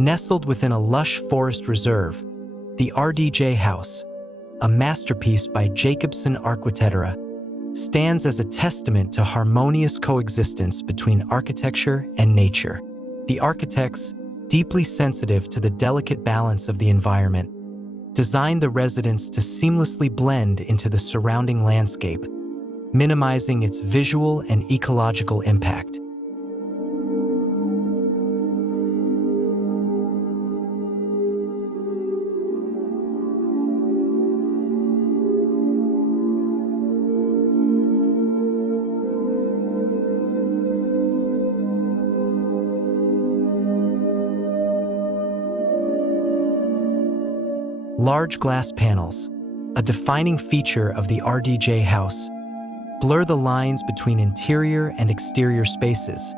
Nestled within a lush forest reserve, the RDJ House, a masterpiece by Jacobsen Arquitetura, stands as a testament to harmonious coexistence between architecture and nature. The architects, deeply sensitive to the delicate balance of the environment, designed the residence to seamlessly blend into the surrounding landscape, minimizing its visual and ecological impact. Large glass panels, a defining feature of the RDJ House, blur the lines between interior and exterior spaces,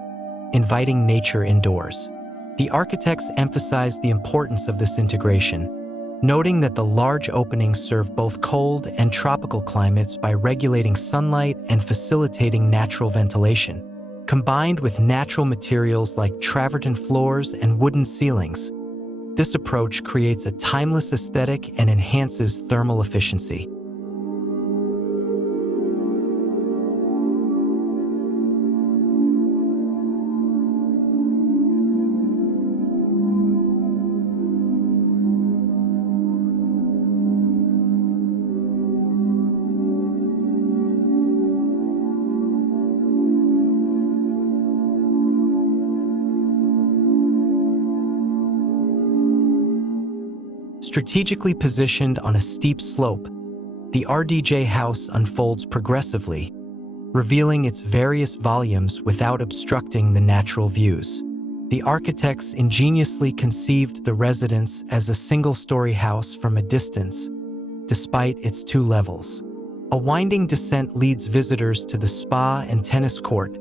inviting nature indoors. The architects emphasized the importance of this integration, noting that the large openings serve both cold and tropical climates by regulating sunlight and facilitating natural ventilation. Combined with natural materials like travertine floors and wooden ceilings, this approach creates a timeless aesthetic and enhances thermal efficiency. Strategically positioned on a steep slope, the RDJ House unfolds progressively, revealing its various volumes without obstructing the natural views. The architects ingeniously conceived the residence as a single-story house from a distance, despite its 2 levels. A winding descent leads visitors to the spa and tennis court,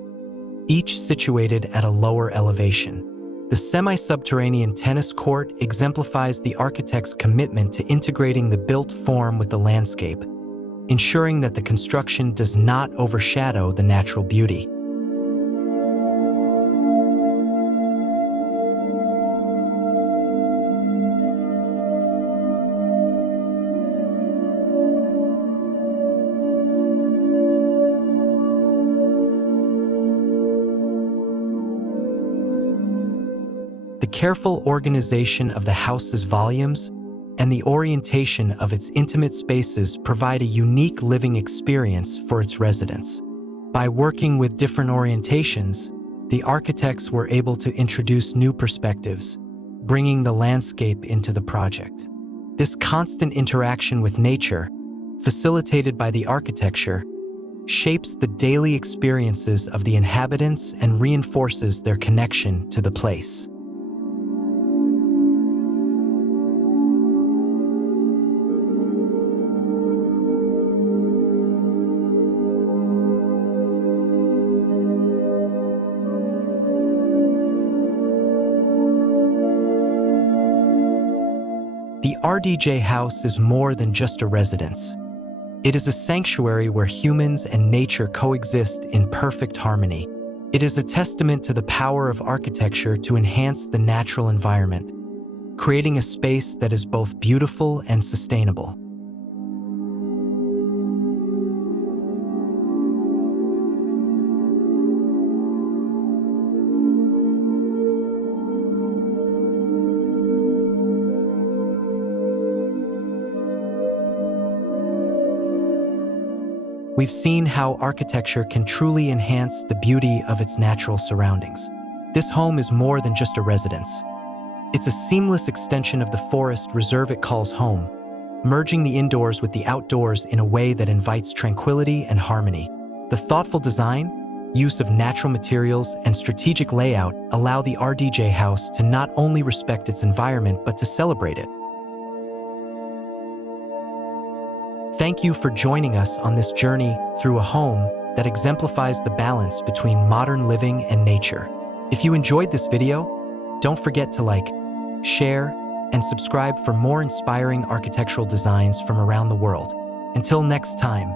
each situated at a lower elevation. The semi-subterranean tennis court exemplifies the architect's commitment to integrating the built form with the landscape, ensuring that the construction does not overshadow the natural beauty. The careful organization of the house's volumes and the orientation of its intimate spaces provide a unique living experience for its residents. By working with different orientations, the architects were able to introduce new perspectives, bringing the landscape into the project. This constant interaction with nature, facilitated by the architecture, shapes the daily experiences of the inhabitants and reinforces their connection to the place. The RDJ House is more than just a residence. It is a sanctuary where humans and nature coexist in perfect harmony. It is a testament to the power of architecture to enhance the natural environment, creating a space that is both beautiful and sustainable. We've seen how architecture can truly enhance the beauty of its natural surroundings. This home is more than just a residence. It's a seamless extension of the forest reserve it calls home, merging the indoors with the outdoors in a way that invites tranquility and harmony. The thoughtful design, use of natural materials, and strategic layout allow the RDJ House to not only respect its environment but to celebrate it. Thank you for joining us on this journey through a home that exemplifies the balance between modern living and nature. If you enjoyed this video, don't forget to like, share, and subscribe for more inspiring architectural designs from around the world. Until next time.